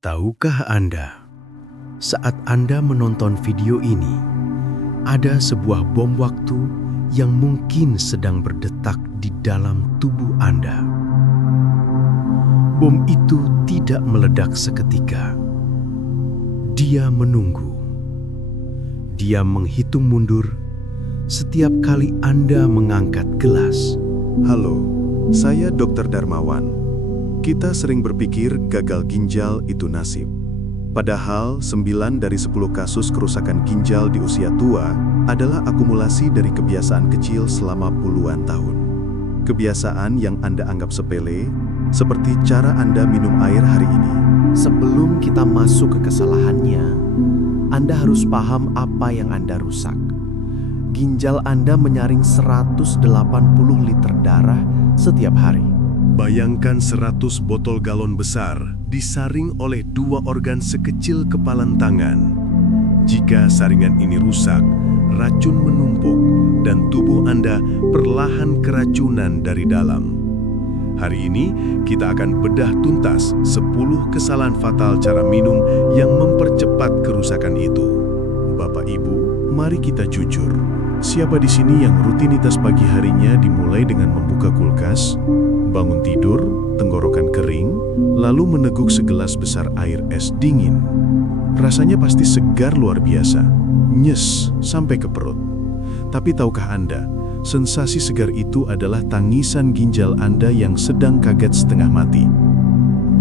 Tahukah Anda, saat Anda menonton video ini, ada sebuah bom waktu yang mungkin sedang berdetak di dalam tubuh Anda. Bom itu tidak meledak seketika. Dia menunggu. Dia menghitung mundur setiap kali Anda mengangkat gelas. Halo, saya Dr. Darmawan. Kita sering berpikir gagal ginjal itu nasib. Padahal 9 dari 10 kasus kerusakan ginjal di usia tua adalah akumulasi dari kebiasaan kecil selama puluhan tahun. Kebiasaan yang Anda anggap sepele, seperti cara Anda minum air hari ini. Sebelum kita masuk ke kesalahannya, Anda harus paham apa yang Anda rusak. Ginjal Anda menyaring 180 liter darah setiap hari. Bayangkan 100 botol galon besar disaring oleh 2 organ sekecil kepalan tangan. Jika saringan ini rusak, racun menumpuk dan tubuh Anda perlahan keracunan dari dalam. Hari ini kita akan bedah tuntas 10 kesalahan fatal cara minum yang mempercepat kerusakan itu. Bapak Ibu, mari kita jujur. Siapa di sini yang rutinitas pagi harinya dimulai dengan membuka kulkas, bangun tidur, tenggorokan kering, lalu meneguk segelas besar air es dingin? Rasanya pasti segar luar biasa, nyes sampai ke perut. Tapi tahukah Anda, sensasi segar itu adalah tangisan ginjal Anda yang sedang kaget setengah mati.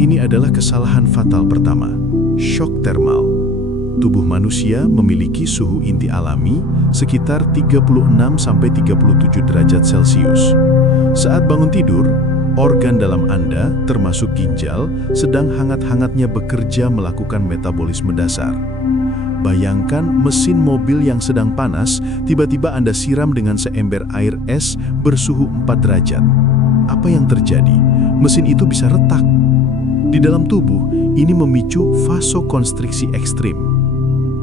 Ini adalah kesalahan fatal pertama, shock thermal. Tubuh manusia memiliki suhu inti alami sekitar 36-37 derajat Celcius. Saat bangun tidur, organ dalam Anda, termasuk ginjal, sedang hangat-hangatnya bekerja melakukan metabolisme dasar. Bayangkan mesin mobil yang sedang panas, tiba-tiba Anda siram dengan seember air es bersuhu 4 derajat. Apa yang terjadi? Mesin itu bisa retak. Di dalam tubuh, ini memicu vasokonstriksi ekstrim.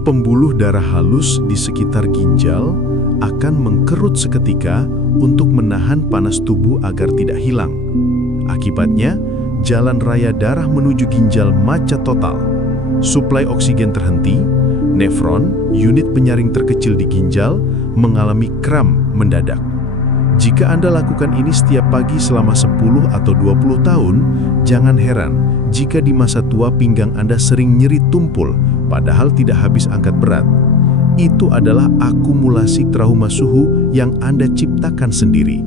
Pembuluh darah halus di sekitar ginjal akan mengkerut seketika untuk menahan panas tubuh agar tidak hilang. Akibatnya, jalan raya darah menuju ginjal macet total. Suplai oksigen terhenti, nefron, unit penyaring terkecil di ginjal, mengalami kram mendadak. Jika Anda lakukan ini setiap pagi selama 10 atau 20 tahun, jangan heran jika di masa tua pinggang Anda sering nyeri tumpul, padahal tidak habis angkat berat. Itu adalah akumulasi trauma suhu yang Anda ciptakan sendiri.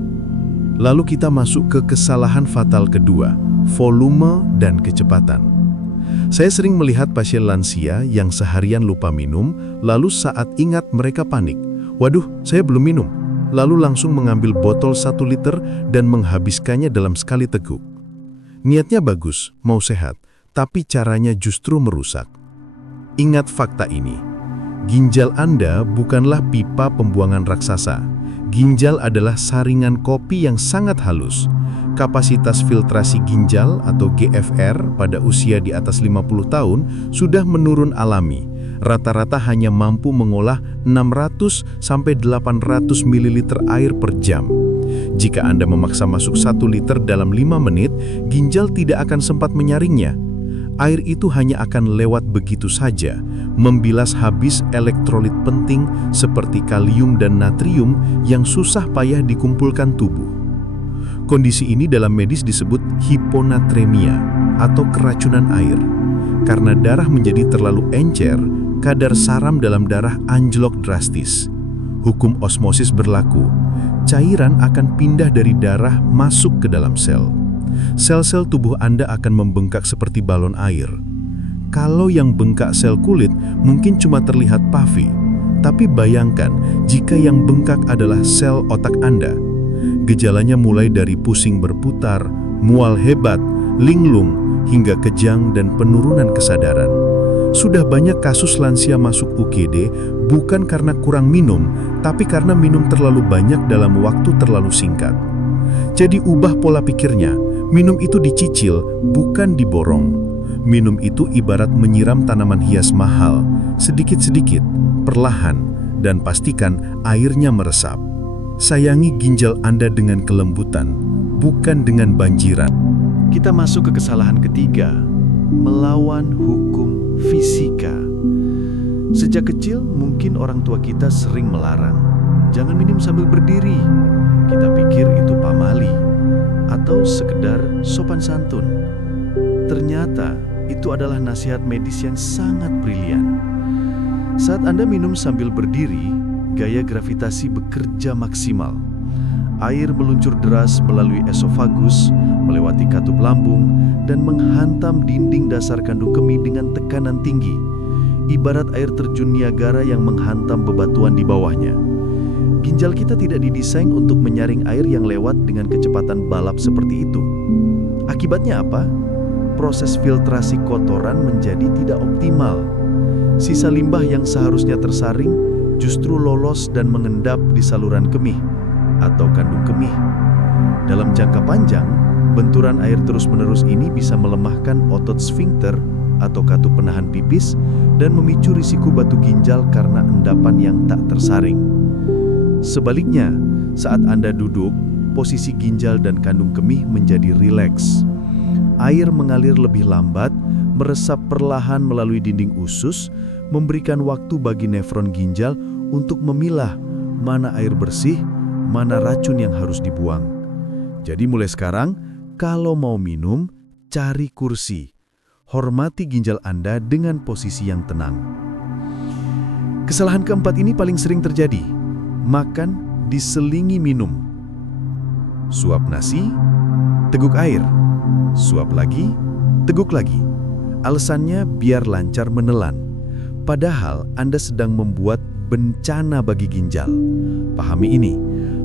Lalu kita masuk ke kesalahan fatal kedua, volume dan kecepatan. Saya sering melihat pasien lansia yang seharian lupa minum, lalu saat ingat mereka panik. Waduh, saya belum minum. Lalu langsung mengambil botol 1 liter dan menghabiskannya dalam sekali teguk. Niatnya bagus, mau sehat, tapi caranya justru merusak. Ingat fakta ini, ginjal Anda bukanlah pipa pembuangan raksasa. Ginjal adalah saringan kopi yang sangat halus. Kapasitas filtrasi ginjal atau GFR pada usia di atas 50 tahun sudah menurun alami. Rata-rata hanya mampu mengolah 600-800 ml air per jam. Jika Anda memaksa masuk 1 liter dalam 5 menit, ginjal tidak akan sempat menyaringnya. Air itu hanya akan lewat begitu saja, membilas habis elektrolit penting seperti kalium dan natrium yang susah payah dikumpulkan tubuh. Kondisi ini dalam medis disebut hiponatremia atau keracunan air. Karena darah menjadi terlalu encer, kadar saram dalam darah anjlok drastis. Hukum osmosis berlaku. Cairan akan pindah dari darah masuk ke dalam sel. Sel-sel tubuh Anda akan membengkak seperti balon air. Kalau yang bengkak sel kulit, mungkin cuma terlihat puffy. Tapi bayangkan jika yang bengkak adalah sel otak Anda. Gejalanya mulai dari pusing berputar, mual hebat, linglung, hingga kejang dan penurunan kesadaran. Sudah banyak kasus lansia masuk UGD bukan karena kurang minum, tapi karena minum terlalu banyak dalam waktu terlalu singkat. Jadi ubah pola pikirnya, minum itu dicicil, bukan diborong. Minum itu ibarat menyiram tanaman hias mahal, sedikit-sedikit, perlahan, dan pastikan airnya meresap. Sayangi ginjal Anda dengan kelembutan, bukan dengan banjiran. Kita masuk ke kesalahan ketiga, melawan hukum fisika. Sejak kecil mungkin orang tua kita sering melarang, jangan minum sambil berdiri. Kita pikir itu pamali atau sekedar sopan santun. Ternyata itu adalah nasihat medis yang sangat brilian. Saat Anda minum sambil berdiri, gaya gravitasi bekerja maksimal. Air meluncur deras melalui esofagus, melewati katup lambung, dan menghantam dinding dasar kandung kemih dengan tekanan tinggi. Ibarat air terjun Niagara yang menghantam bebatuan di bawahnya. Ginjal kita tidak didesain untuk menyaring air yang lewat dengan kecepatan balap seperti itu. Akibatnya apa? Proses filtrasi kotoran menjadi tidak optimal. Sisa limbah yang seharusnya tersaring justru lolos dan mengendap di saluran kemih atau kandung kemih. Dalam jangka panjang, benturan air terus-menerus ini bisa melemahkan otot sfinkter atau katup penahan pipis dan memicu risiko batu ginjal karena endapan yang tak tersaring. Sebaliknya, saat Anda duduk, posisi ginjal dan kandung kemih menjadi rileks. Air mengalir lebih lambat, meresap perlahan melalui dinding usus, memberikan waktu bagi nefron ginjal untuk memilah mana air bersih, mana racun yang harus dibuang. Jadi mulai sekarang, kalau mau minum, cari kursi. Hormati ginjal Anda dengan posisi yang tenang. Kesalahan keempat ini paling sering terjadi. Makan diselingi minum. Suap nasi, teguk air. Suap lagi, teguk lagi. Alasannya biar lancar menelan. Padahal Anda sedang membuat bencana bagi ginjal. Pahami ini,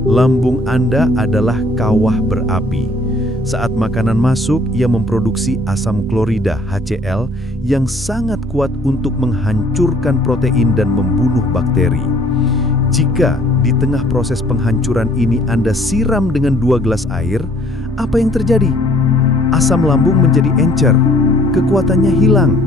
lambung Anda adalah kawah berapi. Saat makanan masuk, ia memproduksi asam klorida HCl yang sangat kuat untuk menghancurkan protein dan membunuh bakteri. Jika di tengah proses penghancuran ini Anda siram dengan 2 gelas air, apa yang terjadi? Asam lambung menjadi encer, kekuatannya hilang.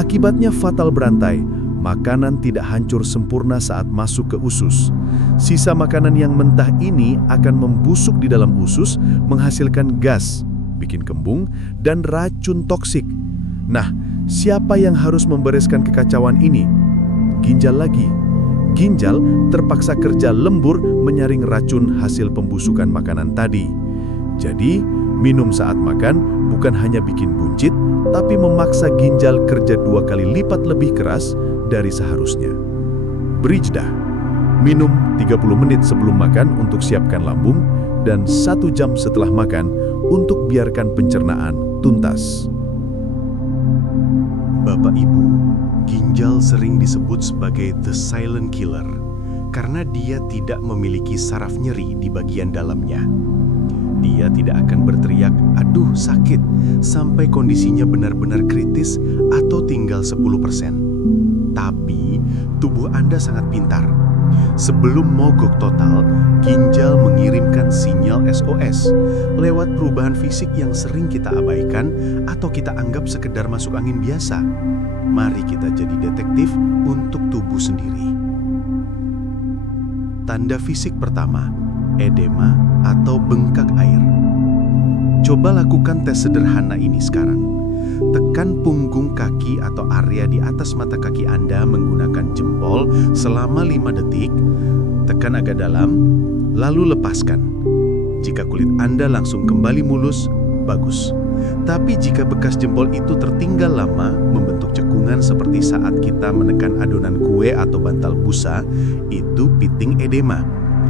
Akibatnya fatal berantai. Makanan tidak hancur sempurna saat masuk ke usus. Sisa makanan yang mentah ini akan membusuk di dalam usus, menghasilkan gas, bikin kembung, dan racun toksik. Nah, siapa yang harus membereskan kekacauan ini? Ginjal lagi. Ginjal terpaksa kerja lembur menyaring racun hasil pembusukan makanan tadi. Jadi, minum saat makan bukan hanya bikin buncit, tapi memaksa ginjal kerja 2 kali lipat lebih keras dari seharusnya. Beri jeda. Minum 30 menit sebelum makan untuk siapkan lambung dan 1 jam setelah makan untuk biarkan pencernaan tuntas. Bapak Ibu, ginjal sering disebut sebagai the silent killer karena dia tidak memiliki saraf nyeri di bagian dalamnya. Dia tidak akan berteriak, "Aduh, sakit," sampai kondisinya benar-benar kritis atau tinggal 10%. Tapi, tubuh Anda sangat pintar. Sebelum mogok total, ginjal mengirimkan sinyal SOS lewat perubahan fisik yang sering kita abaikan atau kita anggap sekedar masuk angin biasa. Mari kita jadi detektif untuk tubuh sendiri. Tanda fisik pertama, edema atau bengkak air. Coba lakukan tes sederhana ini sekarang. Tekan punggung kaki atau area di atas mata kaki Anda menggunakan jempol selama 5 detik. Tekan agak dalam, lalu lepaskan. Jika kulit Anda langsung kembali mulus, bagus. Tapi jika bekas jempol itu tertinggal lama, membentuk cekungan seperti saat kita menekan adonan kue atau bantal busa, itu piting edema.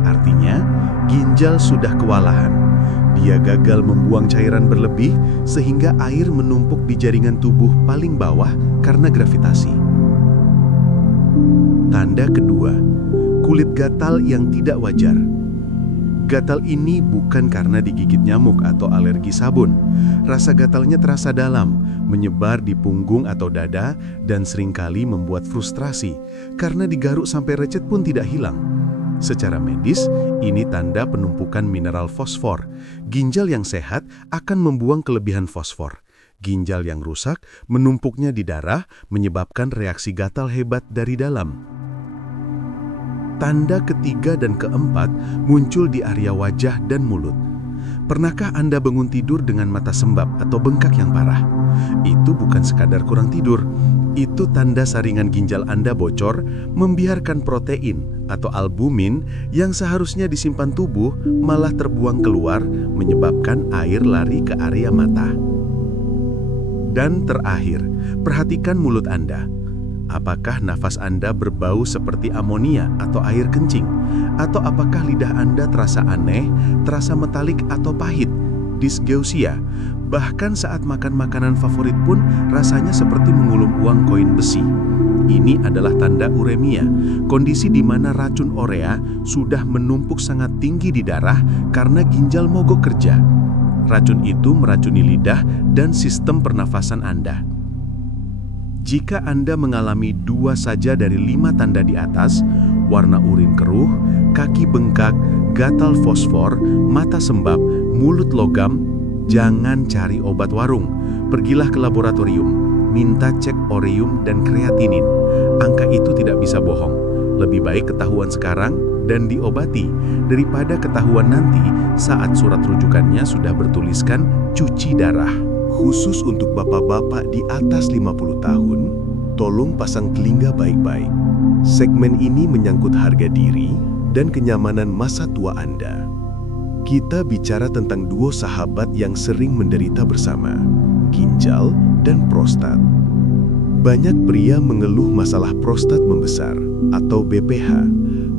Artinya, ginjal sudah kewalahan. Dia gagal membuang cairan berlebih sehingga air menumpuk di jaringan tubuh paling bawah karena gravitasi. Tanda kedua, kulit gatal yang tidak wajar. Gatal ini bukan karena digigit nyamuk atau alergi sabun. Rasa gatalnya terasa dalam, menyebar di punggung atau dada, dan seringkali membuat frustrasi karena digaruk sampai recet pun tidak hilang. Secara medis, ini tanda penumpukan mineral fosfor. Ginjal yang sehat akan membuang kelebihan fosfor. Ginjal yang rusak menumpuknya di darah, menyebabkan reaksi gatal hebat dari dalam. Tanda ketiga dan keempat muncul di area wajah dan mulut. Pernahkah Anda bangun tidur dengan mata sembab atau bengkak yang parah? Itu bukan sekadar kurang tidur. Itu tanda saringan ginjal Anda bocor, membiarkan protein atau albumin yang seharusnya disimpan tubuh malah terbuang keluar, menyebabkan air lari ke area mata. Dan terakhir, perhatikan mulut Anda. Apakah nafas Anda berbau seperti amonia atau air kencing? Atau apakah lidah Anda terasa aneh, terasa metalik atau pahit? Dysgeusia. Bahkan saat makan makanan favorit pun rasanya seperti mengulum uang koin besi. Ini adalah tanda uremia, kondisi di mana racun urea sudah menumpuk sangat tinggi di darah karena ginjal mogok kerja. Racun itu meracuni lidah dan sistem pernafasan Anda. Jika Anda mengalami 2 saja dari 5 tanda di atas, warna urin keruh, kaki bengkak, gatal fosfor, mata sembab, mulut logam, jangan cari obat warung. Pergilah ke laboratorium, minta cek ureum dan kreatinin. Angka itu tidak bisa bohong. Lebih baik ketahuan sekarang dan diobati daripada ketahuan nanti saat surat rujukannya sudah bertuliskan cuci darah. Khusus untuk bapak-bapak di atas 50 tahun, tolong pasang telinga baik-baik. Segmen ini menyangkut harga diri dan kenyamanan masa tua Anda. Kita bicara tentang 2 sahabat yang sering menderita bersama, ginjal dan prostat. Banyak pria mengeluh masalah prostat membesar atau BPH,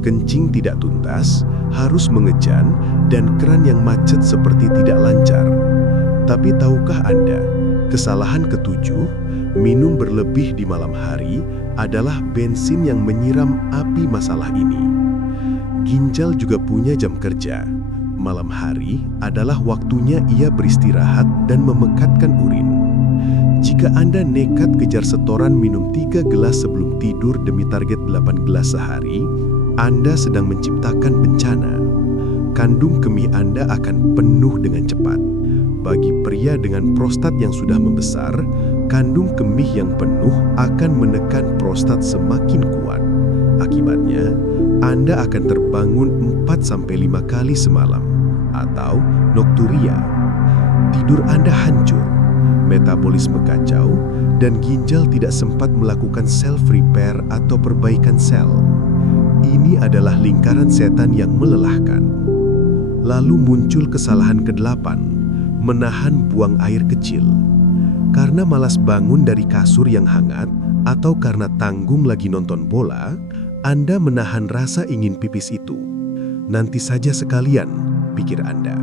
kencing tidak tuntas, harus mengejan, dan keran yang macet seperti tidak lancar. Tapi tahukah Anda, kesalahan ketujuh, minum berlebih di malam hari adalah bensin yang menyiram api masalah ini. Ginjal juga punya jam kerja. Malam hari adalah waktunya ia beristirahat dan memekatkan urin. Jika Anda nekat kejar setoran minum 3 gelas sebelum tidur demi target 8 gelas sehari, Anda sedang menciptakan bencana. Kandung kemih Anda akan penuh dengan cepat. Bagi pria dengan prostat yang sudah membesar, kandung kemih yang penuh akan menekan prostat semakin kuat. Akibatnya, Anda akan terbangun 4-5 kali semalam, atau nokturia. Tidur Anda hancur, metabolisme kacau, dan ginjal tidak sempat melakukan self-repair atau perbaikan sel. Ini adalah lingkaran setan yang melelahkan. Lalu muncul kesalahan ke-8, menahan buang air kecil. Karena malas bangun dari kasur yang hangat atau karena tanggung lagi nonton bola, Anda menahan rasa ingin pipis itu. Nanti saja sekalian, pikir Anda.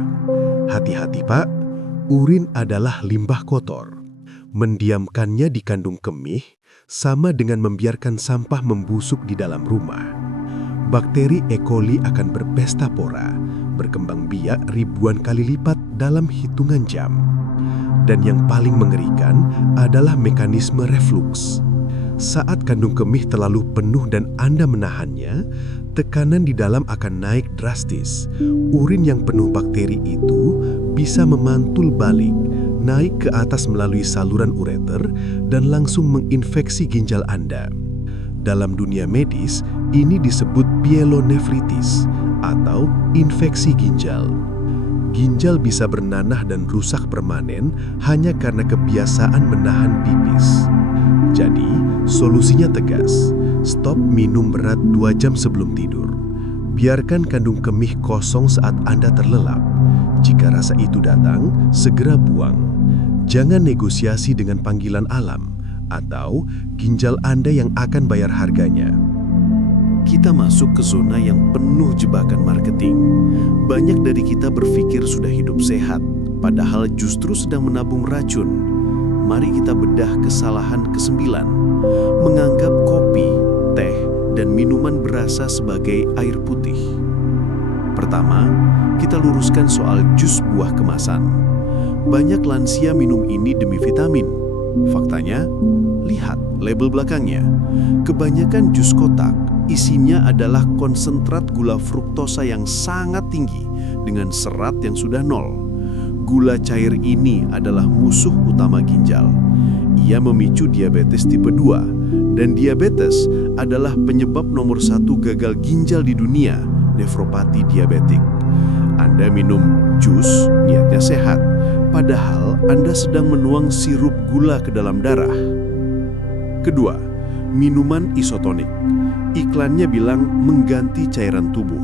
Hati-hati Pak, urin adalah limbah kotor. Mendiamkannya di kandung kemih sama dengan membiarkan sampah membusuk di dalam rumah. Bakteri E. coli akan berpesta pora, berkembang biak ribuan kali lipat dalam hitungan jam. Dan yang paling mengerikan adalah mekanisme refluks. Saat kandung kemih terlalu penuh dan Anda menahannya, tekanan di dalam akan naik drastis. Urin yang penuh bakteri itu bisa memantul balik, naik ke atas melalui saluran ureter dan langsung menginfeksi ginjal Anda. Dalam dunia medis, ini disebut pyelonefritis atau infeksi ginjal. Ginjal bisa bernanah dan rusak permanen hanya karena kebiasaan menahan pipis. Jadi, solusinya tegas. Stop minum berat 2 jam sebelum tidur. Biarkan kandung kemih kosong saat Anda terlelap. Jika rasa itu datang, segera buang. Jangan negosiasi dengan panggilan alam atau ginjal Anda yang akan bayar harganya. Kita masuk ke zona yang penuh jebakan marketing. Banyak dari kita berpikir sudah hidup sehat, padahal justru sedang menabung racun. Mari kita bedah kesalahan ke-9, menganggap kopi, teh, dan minuman berasa sebagai air putih. Pertama, kita luruskan soal jus buah kemasan. Banyak lansia minum ini demi vitamin. Faktanya, lihat label belakangnya. Kebanyakan jus kotak isinya adalah konsentrat gula fruktosa yang sangat tinggi dengan serat yang sudah 0. Gula cair ini adalah musuh utama ginjal. Ia memicu diabetes tipe 2, dan diabetes adalah penyebab nomor 1 gagal ginjal di dunia nefropati diabetik. Anda minum jus, niatnya sehat, padahal Anda sedang menuang sirup gula ke dalam darah. Kedua, minuman isotonik. Iklannya bilang mengganti cairan tubuh.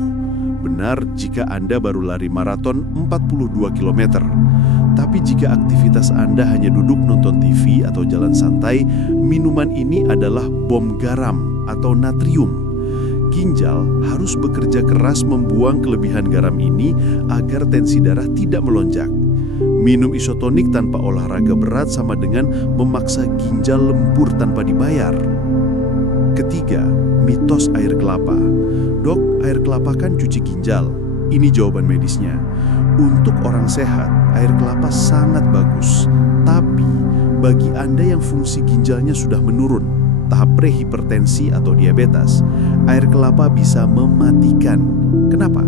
Benar jika Anda baru lari maraton 42 km. Tapi jika aktivitas Anda hanya duduk nonton TV atau jalan santai, minuman ini adalah bom garam atau natrium. Ginjal harus bekerja keras membuang kelebihan garam ini agar tensi darah tidak melonjak. Minum isotonik tanpa olahraga berat sama dengan memaksa ginjal lembur tanpa dibayar. Ketiga, mitos air kelapa. Dok, air kelapa kan cuci ginjal. Ini jawaban medisnya. Untuk orang sehat, air kelapa sangat bagus. Tapi, bagi Anda yang fungsi ginjalnya sudah menurun, tahap prehipertensi atau diabetes, air kelapa bisa mematikan. Kenapa?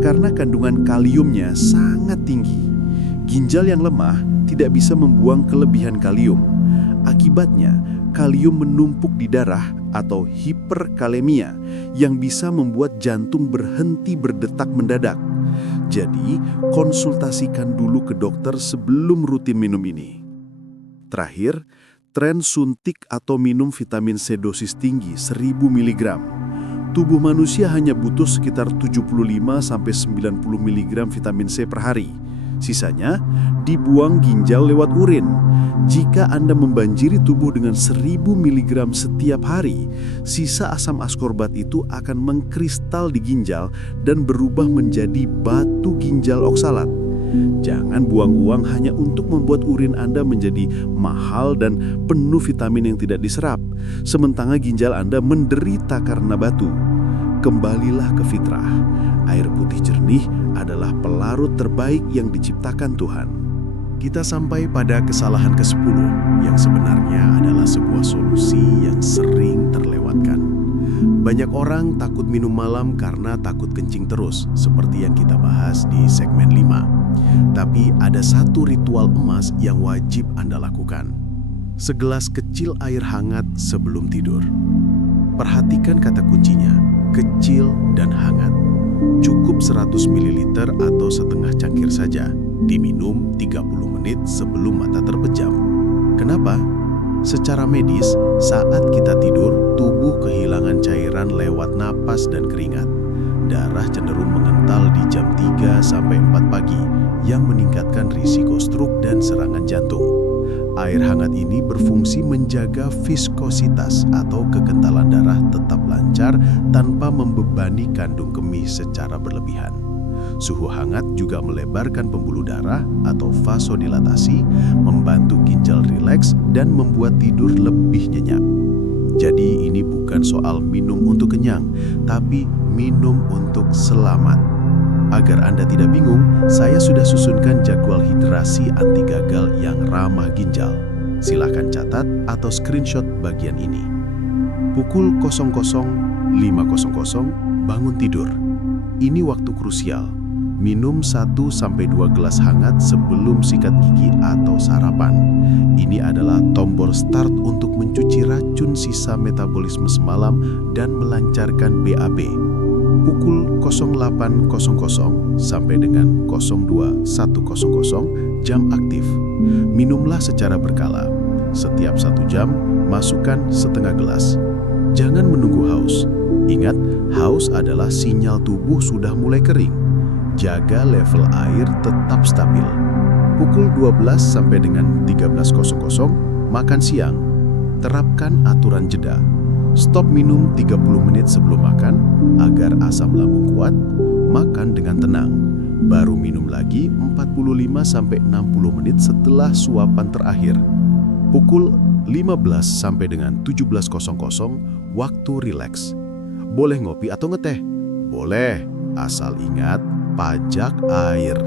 Karena kandungan kaliumnya sangat tinggi. Ginjal yang lemah tidak bisa membuang kelebihan kalium. Akibatnya, kalium menumpuk di darah atau hiperkalemia yang bisa membuat jantung berhenti berdetak mendadak. Jadi, konsultasikan dulu ke dokter sebelum rutin minum ini. Terakhir, tren suntik atau minum vitamin C dosis tinggi 1000 mg. Tubuh manusia hanya butuh sekitar 75-90 mg vitamin C per hari. Sisanya dibuang ginjal lewat urin. Jika Anda membanjiri tubuh dengan 1000 mg setiap hari, sisa asam askorbat itu akan mengkristal di ginjal dan berubah menjadi batu ginjal oksalat. Jangan buang uang hanya untuk membuat urin Anda menjadi mahal dan penuh vitamin yang tidak diserap, sementara ginjal Anda menderita karena batu. Kembalilah ke fitrah. Air putih jernih adalah pelarut terbaik yang diciptakan Tuhan. Kita sampai pada kesalahan ke-10 yang sebenarnya adalah sebuah solusi yang sering terlewatkan. Banyak orang takut minum malam karena takut kencing terus, seperti yang kita bahas di segmen 5. Tapi ada satu ritual emas yang wajib Anda lakukan. Segelas kecil air hangat sebelum tidur. Perhatikan kata kuncinya, kecil dan hangat. Cukup 100 ml atau setengah cangkir saja. Diminum 30 menit sebelum mata terpejam. Kenapa? Secara medis, saat kita tidur, tubuh kehilangan cairan lewat napas dan keringat. Darah cenderung mengental di jam 3-4 pagi, yang meningkatkan risiko stroke dan serangan jantung. Air hangat ini berfungsi menjaga viskositas atau kekentalan darah tetap lancar tanpa membebani kandung kemih secara berlebihan. Suhu hangat juga melebarkan pembuluh darah atau vasodilatasi, membantu ginjal rileks dan membuat tidur lebih nyenyak. Jadi ini bukan soal minum untuk kenyang, tapi minum untuk selamat. Agar Anda tidak bingung, saya sudah susunkan jadwal hidrasi anti gagal yang ramah ginjal. Silakan catat atau screenshot bagian ini. Pukul 00.500 bangun tidur. Ini waktu krusial. Minum 1-2 gelas hangat sebelum sikat gigi atau sarapan. Ini adalah tombol start untuk mencuci racun sisa metabolisme semalam dan melancarkan BAB. Pukul 08.00 sampai dengan 02.100 jam aktif. Minumlah secara berkala. Setiap 1 jam, masukkan setengah gelas. Jangan menunggu haus. Ingat, haus adalah sinyal tubuh sudah mulai kering. Jaga level air tetap stabil. Pukul 12 sampai dengan 13.00, makan siang. Terapkan aturan jeda. Stop minum 30 menit sebelum makan agar asam lambung kuat, makan dengan tenang. Baru minum lagi 45-60 menit setelah suapan terakhir. Pukul 15 sampai dengan 17.00 waktu rileks. Boleh ngopi atau ngeteh? Boleh, asal ingat pajak air.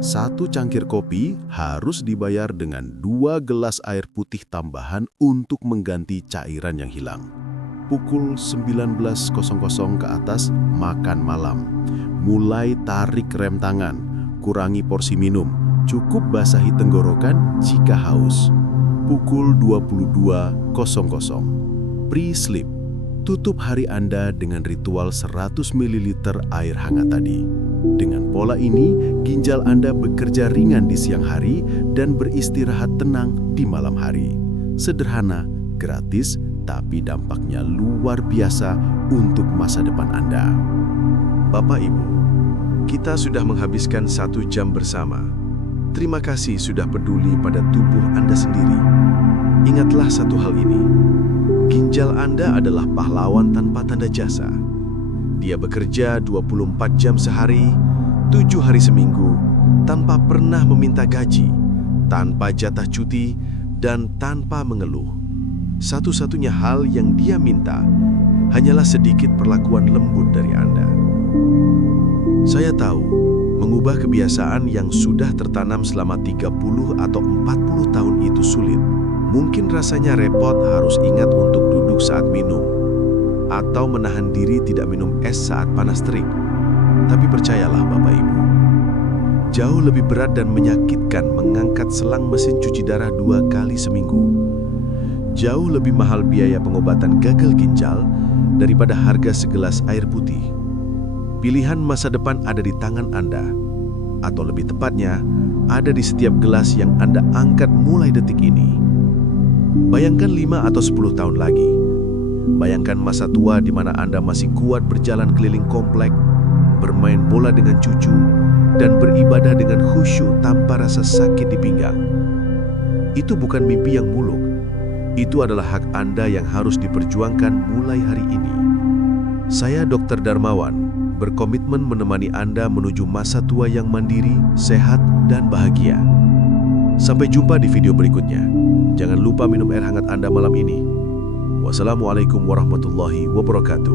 1 cangkir kopi harus dibayar dengan 2 gelas air putih tambahan untuk mengganti cairan yang hilang. Pukul 19.00 ke atas, makan malam. Mulai tarik rem tangan, kurangi porsi minum, cukup basahi tenggorokan jika haus. Pukul 22.00, pre-sleep. Tutup hari Anda dengan ritual 100 ml air hangat tadi. Dengan pola ini, ginjal Anda bekerja ringan di siang hari dan beristirahat tenang di malam hari. Sederhana, gratis, tapi dampaknya luar biasa untuk masa depan Anda. Bapak Ibu, kita sudah menghabiskan 1 jam bersama. Terima kasih sudah peduli pada tubuh Anda sendiri. Ingatlah satu hal ini. Ginjal Anda adalah pahlawan tanpa tanda jasa. Dia bekerja 24 jam sehari, 7 hari seminggu, tanpa pernah meminta gaji, tanpa jatah cuti, dan tanpa mengeluh. Satu-satunya hal yang dia minta hanyalah sedikit perlakuan lembut dari Anda. Saya tahu, mengubah kebiasaan yang sudah tertanam selama 30 atau 40 tahun itu sulit. Mungkin rasanya repot harus ingat untuk duduk saat minum, atau menahan diri tidak minum es saat panas terik. Tapi percayalah Bapak Ibu, jauh lebih berat dan menyakitkan mengangkat selang mesin cuci darah 2 kali seminggu. Jauh lebih mahal biaya pengobatan gagal ginjal daripada harga segelas air putih. Pilihan masa depan ada di tangan Anda, atau lebih tepatnya, ada di setiap gelas yang Anda angkat mulai detik ini. Bayangkan 5 atau 10 tahun lagi. Bayangkan masa tua di mana Anda masih kuat berjalan keliling komplek, bermain bola dengan cucu, dan beribadah dengan khusyuk tanpa rasa sakit di pinggang. Itu bukan mimpi yang muluk. Itu adalah hak Anda yang harus diperjuangkan mulai hari ini. Saya Dr. Darmawan, berkomitmen menemani Anda menuju masa tua yang mandiri, sehat, dan bahagia. Sampai jumpa di video berikutnya. Jangan lupa minum air hangat Anda malam ini. Wassalamualaikum warahmatullahi wabarakatuh.